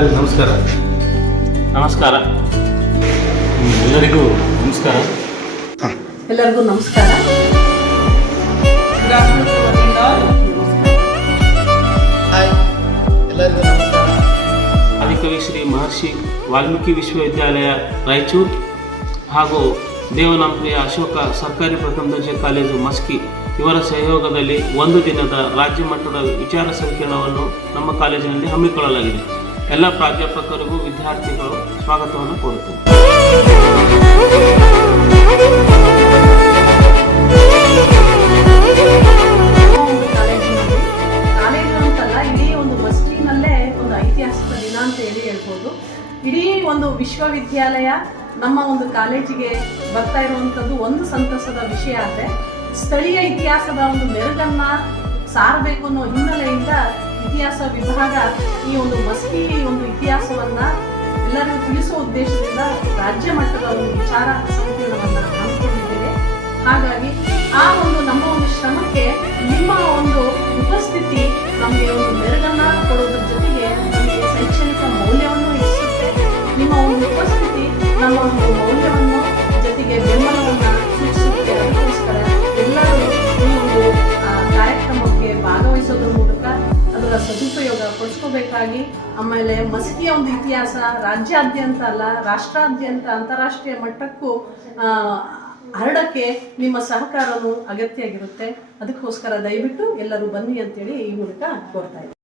ಎಲ್ಲರಿಗೂ ನಮಸ್ಕಾರ. ನಮಸ್ಕಾರ. ಎಲ್ಲರಿಗೂ ನಮಸ್ಕಾರ. ಎಲ್ಲರಿಗೂ ನಮಸ್ಕಾರ. ಹಾಯ್, ಎಲ್ಲರಿಗೂ ನಮಸ್ಕಾರ. ಆದಿಕವಿ ಶ್ರೀ ಮಹರ್ಷಿ ವಾಲ್ಮೀಕಿ ವಿಶ್ವವಿದ್ಯಾಲಯ ರಾಯಚೂರು ಹಾಗೂ ದೇವನಾಂಪ್ರಿಯ ಅಶೋಕ ಸರ್ಕಾರಿ ಪ್ರಥಮ ದರ್ಜೆ ಕಾಲೇಜು ಮಸ್ಕಿ ಇವರ ಸಹಯೋಗದಲ್ಲಿ ಒಂದು ದಿನದ ರಾಜ್ಯ ಮಟ್ಟದ ವಿಚಾರ ಸಂಕಿರಣವನ್ನು ನಮ್ಮ ಕಾಲೇಜಿನಲ್ಲಿ ಹಮ್ಮಿಕೊಳ್ಳಲಾಗಿದೆ. ಎಲ್ಲ ಪ್ರಾಧ್ಯಾಪಕರಿಗೂ ವಿದ್ಯಾರ್ಥಿಗಳು ಸ್ವಾಗತವನ್ನು ಕೋರುತ್ತೇವೆ. ಕಾಲೇಜು ಅಂತಲ್ಲ, ಇಡೀ ಒಂದು ಮಸ್ಕಿನಲ್ಲೇ ಒಂದು ಐತಿಹಾಸಿಕ ದಿನ ಅಂತ ಹೇಳ್ಬೋದು. ಇಡೀ ಒಂದು ವಿಶ್ವವಿದ್ಯಾಲಯ ನಮ್ಮ ಒಂದು ಕಾಲೇಜಿಗೆ ಬರ್ತಾ ಇರುವಂಥದ್ದು ಒಂದು ಸಂತಸದ ವಿಷಯ. ಆದರೆ ಸ್ಥಳೀಯ ಇತಿಹಾಸದ ಒಂದು ಮೆರುಗನ್ನ ಸಾರಬೇಕು ಅನ್ನೋ ಹಿನ್ನೆಲೆಯಿಂದ ಇತಿಹಾಸ ವಿಭಾಗ ಈ ಒಂದು ಮಸ್ಕಿ ಒಂದು ಇತಿಹಾಸವನ್ನ ಎಲ್ಲರಿಗೂ ತಿಳಿಸುವ ಉದ್ದೇಶದಿಂದ ರಾಜ್ಯ ಮಟ್ಟದ ಒಂದು ವಿಚಾರ ಸಂಕಿರಣವನ್ನು ಹಮ್ಮಿಕೊಂಡಿದ್ದೇವೆ. ಹಾಗಾಗಿ ಆ ಒಂದು ನಮ್ಮ ಒಂದು ಶ್ರಮಕ್ಕೆ ನಿಮ್ಮ ಒಂದು ಉಪಸ್ಥಿತಿ ನಮಗೆ ಒಂದು ಮೆರುಗನ್ನ ಕೊಡೋದ್ರ ಜೊತೆಗೆ ನಮಗೆ ಶೈಕ್ಷಣಿಕ ಮೌಲ್ಯವನ್ನು ಹೆಚ್ಚಿಸುತ್ತೆ. ನಿಮ್ಮ ಒಂದು ಉಪಸ್ಥಿತಿ ನಮ್ಮ ಒಂದು ಮೌಲ್ಯವನ್ನು ಜೊತೆಗೆ ಬೆಂಬಲವನ್ನು ಸೂಚಿಸುತ್ತೆ. ಅದಕ್ಕೋಸ್ಕರ ಎಲ್ಲರೂ ಈ ಒಂದು ಕಾರ್ಯಕ್ರಮಕ್ಕೆ ಭಾಗವಹಿಸೋದ್ರ ಮೂಲಕ ಅದರ ಸದುಪಯೋಗ ಪಡಿಸ್ಕೋಬೇಕಾಗಿ, ಆಮೇಲೆ ಮಸ್ಕಿಯ ಒಂದು ಇತಿಹಾಸ ರಾಜ್ಯಾದ್ಯಂತ ಅಲ್ಲ, ರಾಷ್ಟ್ರಾದ್ಯಂತ ಅಂತಾರಾಷ್ಟ್ರೀಯ ಮಟ್ಟಕ್ಕೂ ಹರಡಕ್ಕೆ ನಿಮ್ಮ ಸಹಕಾರವು ಅಗತ್ಯ ಆಗಿರುತ್ತೆ. ಅದಕ್ಕೋಸ್ಕರ ದಯವಿಟ್ಟು ಎಲ್ಲರೂ ಬನ್ನಿ ಅಂತೇಳಿ ಈ ಮೂಲಕ ಕೋರ್ತಾ ಇದ್ದೀನಿ.